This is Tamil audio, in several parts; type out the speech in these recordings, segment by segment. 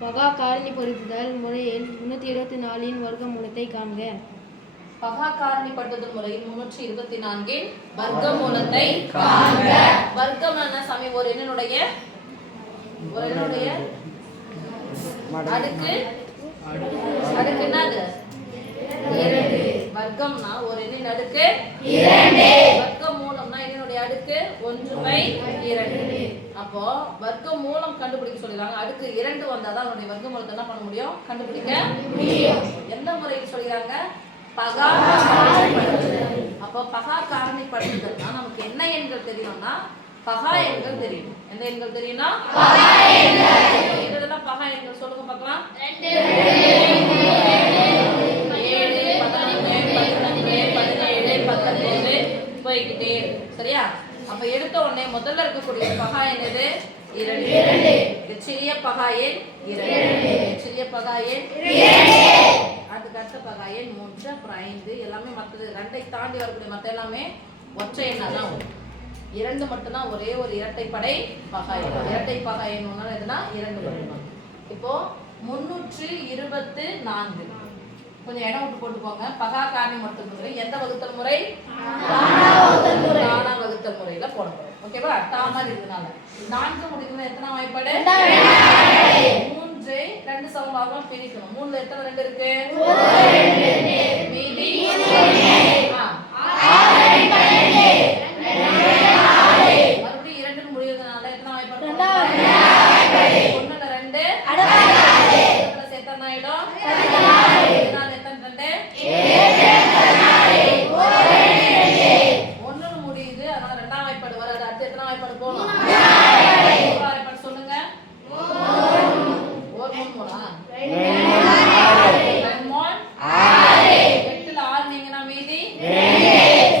பகா காரணி பொருத்துதல் முறையில் 324 வர்க்க மூலத்தை காண்க. பகா காரணி படுத்துதல் முறையில் 324 வர்க்க மூலத்தை காண்க. வர்க்கம் என்ன சாமி? ஒரு எண்ணினுடைய அடுக்கு என்னது? 2. வர்க்கம்னா ஒரு எண்ணின் அடுக்கு 2. வர்க்க மூலம்னா எண்ணினுடைய அடுக்கு 1/2. அப்போ வர்க்க மூலம் கண்டுபிடிக்க சொல்லிருக்காங்க. அடுக்கு 2 வந்தாதான் அதனுடைய வர்க்க மூலத்தை என்ன பண்ண முடியும்? கண்டுபிடிக்க முடியும். எந்த முறையில் சொல்லிருக்காங்க? பகா காரணிப்படுத்துதல். அப்போ பகா காரணிப்படுத்துதல்னா நமக்கு என்ன எண்கள் தெரியும்னா பகா எண்கள் தெரியும். எந்த எண்கள் தெரியும்னா பகா எண்கள். இதெல்லாம் பகா எண்கள் சொல்லுங்க பார்க்கலாம். 2 7 11 15 17 போய்கிட்டே சரியா? அப்ப எடுத்த உடனே முதல்ல இருக்கக்கூடிய பகா என்னது? 2. சிறிய பகா எண் 2. சிறிய பகா எண் 2. அதுக்கு அடுத்த பகா எண் 3, அப்புறம் 5. எல்லாமே மற்றது 2ஐ தாண்டி வரக்கூடிய மற்ற எல்லாமே ஒற்றை எண்ணா தான் வரும். 2 மட்டும்தான் ஒரே ஒரு இரட்டைப்படை பகா எண். இரட்டை பகா எண் ஒன்னா எதுனா 2 மட்டும்தான். இப்போ 324 கொஞ்சம் இடம் விட்டு போட்டு போங்க. பகா காரணி வகுத்தல் முறை எந்த வகுத்தல் முறை? தானா வகுத்தல் முறையில போடணும். ஓகேவா? தாமா இருக்குனால 4 முடிக்கணும். எத்தனை வாய்ப்பாடு? 3 2 சமமாக பிரிக்கணும். 3ல எத்தனை 2 இருக்கு? 2 மீதி 6 மறுபடியும் 2 முடியறதுனால எத்தனை வாய்ப்பாடு? 1ல 2 சேர்த்தா என்ன ஆயிடும்? 1 முடியுது. அதனால 2ஆம் வாய்ப்பாடு வராது. அடுத்து எத்தனை வாய்ப்பாடு போகணும்? 3ஆம் வாய்ப்பாடு சொல்லுங்க. 1 3 8ல 6 நீங்கன்னா மீதி 2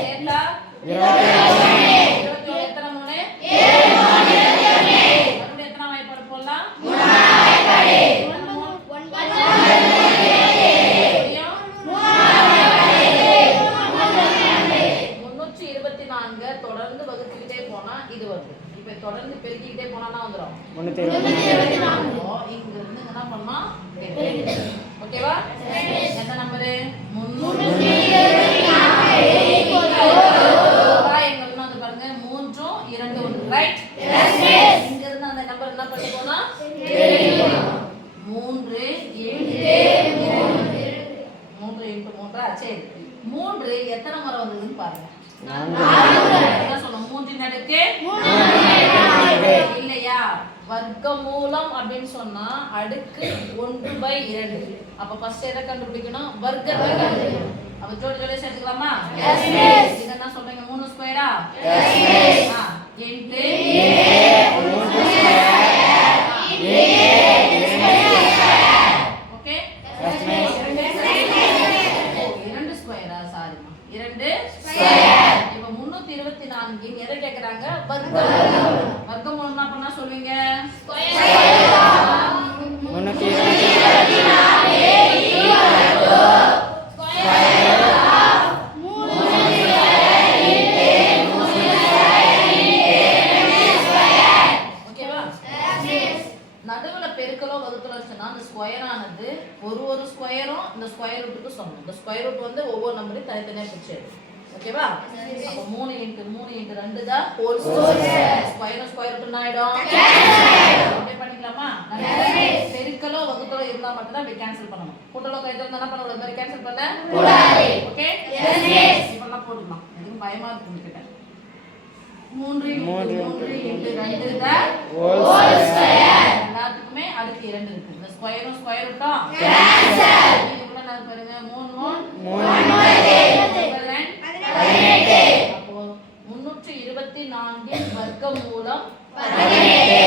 சேர்த்தா 21 எத்தனை 3 மறுபடியும் எத்தனை வாய்ப்பாடு போடலாம்? 324 தொடர்ந்து வகுத்துக்கிட்டே போனா இது வருது. இப்ப தொடர்ந்து பெருக்கிக்கிட்டே போனா வந்துரும் 324. இங்க இருந்து என்ன பண்ணலாம்? ஓகேவா? என்ன நம்பரு? 324. எங்கன்னா வந்து பாருங்க 3 2 1 ரைட்? இங்க இருந்து அந்த நம்பர் என்ன பண்ணி போனா 3 8 3 சரி 3 எத்தனை முறை வந்ததுன்னு பாருங்க. என்ன சொல்லும்? 3 அடுக்கு இல்லையா? வர்க்க மூலம் அப்படின்னு சொன்னா அடுக்கு 1/2. அப்ப ஃபர்ஸ்ட் எதை கண்டுபிடிக்கணும்? வர்க்கத்தை கண்டுபிடிக்கணும். அப்ப ஜோடி ஜோடி சேர்த்துக்கலாமா? இது என்ன சொல்றீங்க? 3 ஸ்கொயரா? இன்டு ஓகே 2 ஸ்கொயரா? சாரிமா 2 ஸ்கொயர். இப்போ 324 எதை கேக்குறாங்க? வர்க்கமூலம் என்ன பண்ணா சொல்வீங்க? ஸ்கொயர். 324 நடுவுல பெருக்கலோ வகுத்தலோ சொன்னா அந்த ஸ்கொயர் ஆனது ஒரு ஸ்கொயரும் இந்த ஸ்கொயர் ரூட்டுக்கு சமம். இந்த ஸ்கொயர் ரூட் வந்து ஒவ்வொரு நம்பரையும் தனித்தனியா பிரிச்சு. ஓகேவா? அப்ப 3 × 3 × 2 தான் ஹோல் ஸ்கொயர். ஸ்கொயர் ரூட் என்ன ஆயிடும்? அப்படியே பண்ணிக்கலாமா? பெருக்கலோ வகுத்தலோ இருந்தா மட்டும் தான் இப்படி கேன்சல் பண்ணணும். கூட்டலோ கழித்தலோ என்ன பண்ண கூடாது. மாதிரி கேன்சல் பண்ண கூடாது. ஓகே இப்பெல்லாம் போட்டுக்கலாம். எதுவும் பயமா இருக்கு உங்ககிட்ட. 3 × 2 தான் ஹோல் ஸ்கொயர். எல்லாத்துக்குமே அடுக்கு 2 இருக்கு. இந்த ஸ்கொயரும் ஸ்கொயர் ரூட்டும் கேன்சல். இதுக்குள்ள நான் பாருங்க 3 18. அப்போ 324 வர்க்க மூலம் 18.